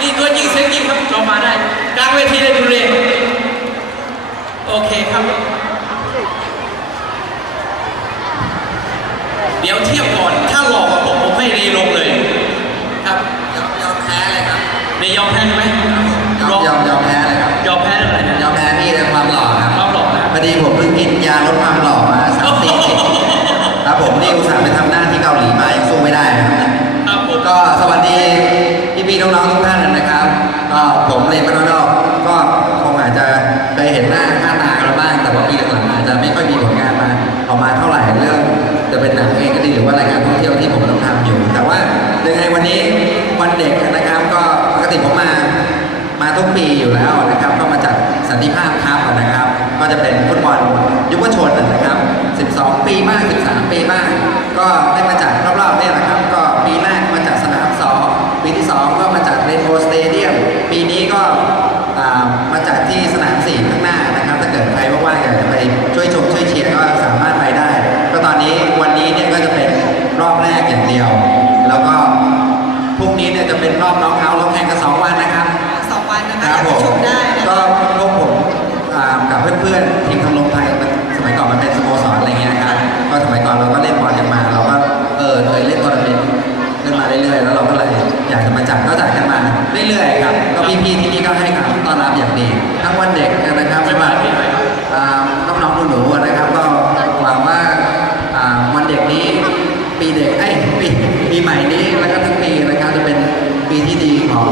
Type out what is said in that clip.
นี่ตัวจริงเสียงจริงครับเรามาได้กลางเวทีเลยดูเรียนโอเคครับ เดี๋ยวเทียบก่อนถ้าหลอกกับผมผมไม่รีลงเลย ครับยอมยอมแพ้เลยครับในยอมแพ้ไหมยอมยอมยอมแพ้เลยครับยอมแพ้อะไรนะยอมแพ้พี่ในความหล่อครับความหล่อนะพอดีผมเพิ่งกินยาลดความหล่อมาสามปีติดครับผมนี่อุตส่าห์ไปทำหน้าที่เกาหลีมายังสู้ไม่ได้นะครับครับผมก็สวัสดีพี่พี่ๆน้องๆทุกท่านนะครับก็ผม เลนมานนอกก็คงอาจจะเคยเห็นหน้าค่าตากันบ้าง แต่ว่าปีหลังๆอาจจะไม่ค่อยมีผลงานมาออกมาเท่าไหร่เรื่องจะเป็นหนังเองก็ดีหรือว่ารายการท่องเที่ยวที่ผมต้องทำอยู่ แต่ว่ายังไงวันนี้วันเด็กนะครับก็ปกติผมมามาทุกปีอยู่แล้วนะครับ ก็มาจากสันติภาพครับนะครับ ก็จะเป็นฟุตบอลยุวชน ปีนี้ก็อ่ามาจากที่สนามสี่ข้างหน้านะครับ ถ้าเกิดใครว่างๆอยากจะไปช่วยชมช่วยเชียร์ก็สามารถไปได้ ก็ตอนนี้วันนี้เนี่ยก็จะเป็นรอบแรกอย่างเดียว แล้วก็พรุ่งนี้เนี่ยจะเป็นรอบน้องเอาท์เราแข่งกันสองวันนะครับสองวันนะคคะรับอยากผไปมชมได้นะก็คะพวกผมอ่ากับเพื่อนๆทีมทำลงไทยมันสมัยก่อนมันเป็นสโมสรอะไรเงี้ยครับก็สมัยก่อนเราก็เล่นบอลกันมาเราก็เออเคยเล่นทัวร์นาเมนต์เล่นมาเรื่อยๆแล้วเราก็เลยอยากจะมาจัดก็จัดกันมาเรื่อยๆครับก็ พี่ๆที่นี่ก็ให้การต้อนรับอย่างดีทั้งวันเด็กนะครับไม่มาที่ไหรับอ่าน้องๆหนูๆนะครับ ก็หวังว่าอ่าวันเด็กนี้ปีเด็กไอ้ปีปีใหม่นี้แล้วก็ทั้งปีนะครับจะเป็นปีที่ดีของ